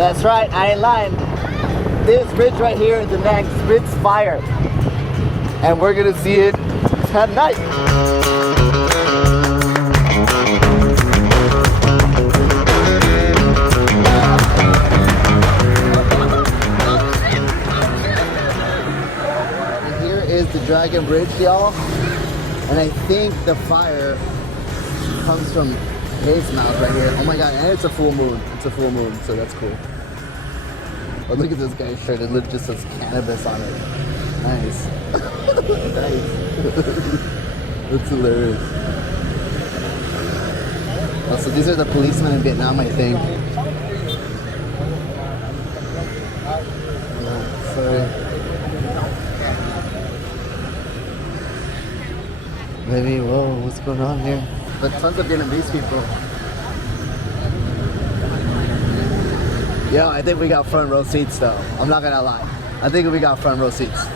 That's right, I ain't lying. This bridge right here is the next spits fire. And we're gonna see it tonight. And here is the Dragon Bridge, y'all. And I think the fire comes from his mouth right here. Oh my god, and it's a full moon. It's a full moon, so that's cool. Oh, look at this guy's shirt. It just says cannabis on it. Nice. Nice. That's hilarious. Oh, so these are the policemen in Vietnam, I think. Oh, sorry. Maybe, whoa, what's going on here? But tons of Vietnamese people. Yo, I think we got front row seats though. I'm not gonna lie. I think we got front row seats.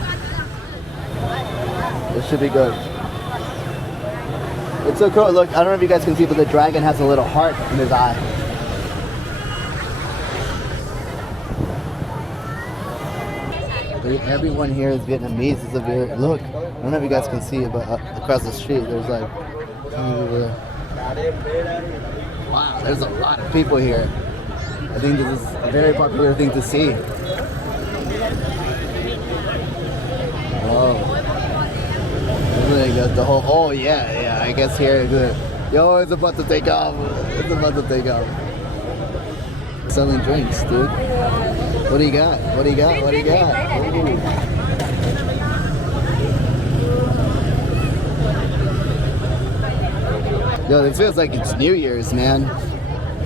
It should be good. It's so cool. Look, I don't know if you guys can see, but the dragon has a little heart in his eye. Everyone here is Vietnamese. It's a very, look, I don't know if you guys can see it, but across the street there's like, wow, there's a lot of people here. I think this is a very popular thing to see. Whoa. They got the whole, oh yeah, I guess here, yo, it's about to take off. It's about to take off. Selling drinks, dude. What do you got? What do you got? What do you got? Ooh. Yo, this feels like it's New Year's, man.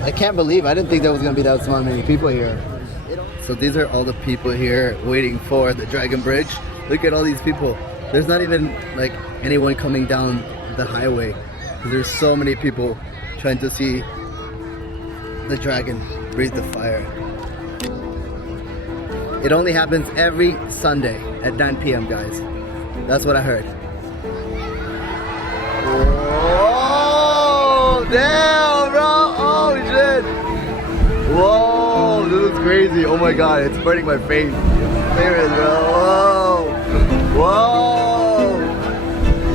I can't believe, I didn't think there was gonna be that many people here. So these are all the people here waiting for the Dragon Bridge. Look at all these people. There's not even like anyone coming down the highway. There's so many people trying to see the dragon breathe the fire. It only happens every Sunday at 9 p.m. guys. That's what I heard. Whoa! Damn, bro! Oh shit! Whoa! This is crazy. Oh my god, it's burning my face. There it is, bro. Whoa! Whoa!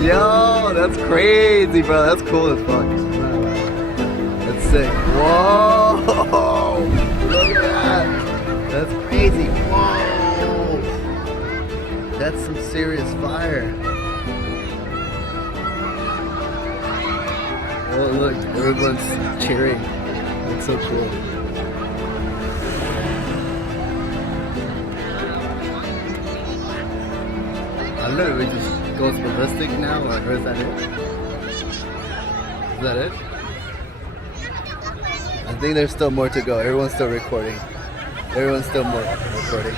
Yo, that's crazy, bro. That's cool as fuck. That's sick. Whoa! Look at that. That's crazy. Whoa! That's some serious fire. Oh look, everyone's cheering. It's so cool. I don't know, it just goes ballistic now, or is that it? Is that it? I think there's still more to go. Everyone's still recording. Everyone's still more recording.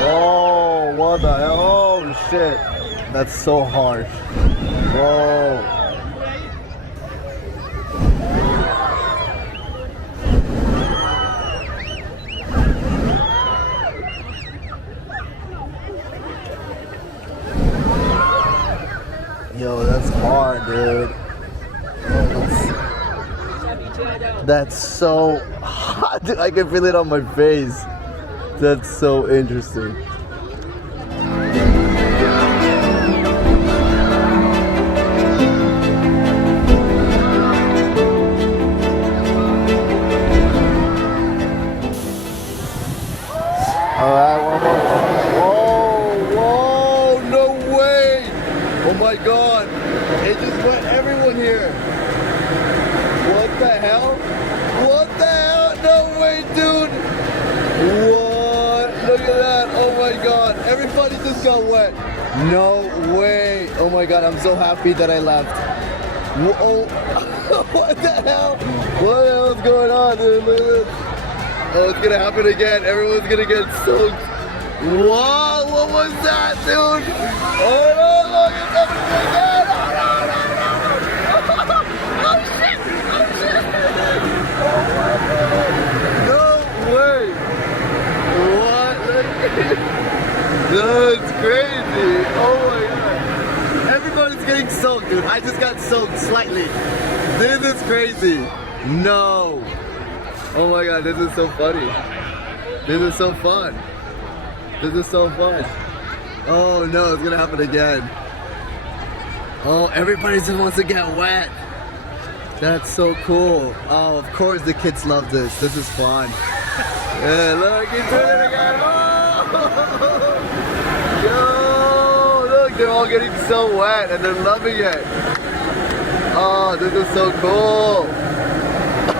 Oh, what the hell? Oh shit. That's so harsh. Whoa. Yo, that's hard, dude. That's so hot. Dude, I can feel it on my face. That's so interesting. Alright, one more. Whoa, no way! Oh my god, it just went everyone here. What the hell? What the hell? No way, dude! What? Look at that, oh my god, everybody just got wet. No way! Oh my god, I'm so happy that I left. Whoa! What the hell? What the hell is going on, dude? Look at this. Oh, it's gonna happen again. Everyone's gonna get soaked. Whoa, what was that, dude? Oh no, look, it's happening again. Oh shit, oh shit. No way. What? That's crazy. Oh my god. Everybody's getting soaked, dude. I just got soaked slightly. This is crazy. No. Oh my god, this is so funny. This is so fun. This is so fun. Oh no, it's gonna happen again. Oh, everybody just wants to get wet. That's so cool. Oh, of course the kids love this. This is fun. Yeah, look, he's doing it again. Oh! Yo, look, they're all getting so wet and they're loving it. Oh, this is so cool.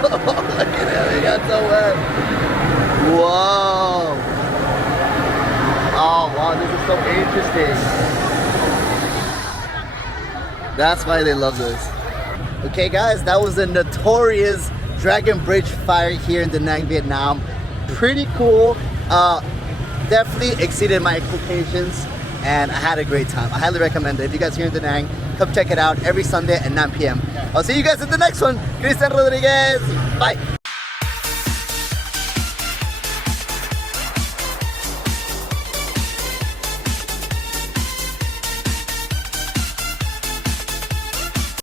Look at him, he got so wet. Whoa. Oh, wow, this is so interesting. That's why they love this. Okay guys, that was the notorious Dragon Bridge fire here in Da Nang, Vietnam. Pretty cool. Definitely exceeded my expectations and I had a great time. I highly recommend it. If you guys are here in Da Nang, come check it out every Sunday at 9 p.m. I'll see you guys at the next one. Cristian Rodriguez. Bye.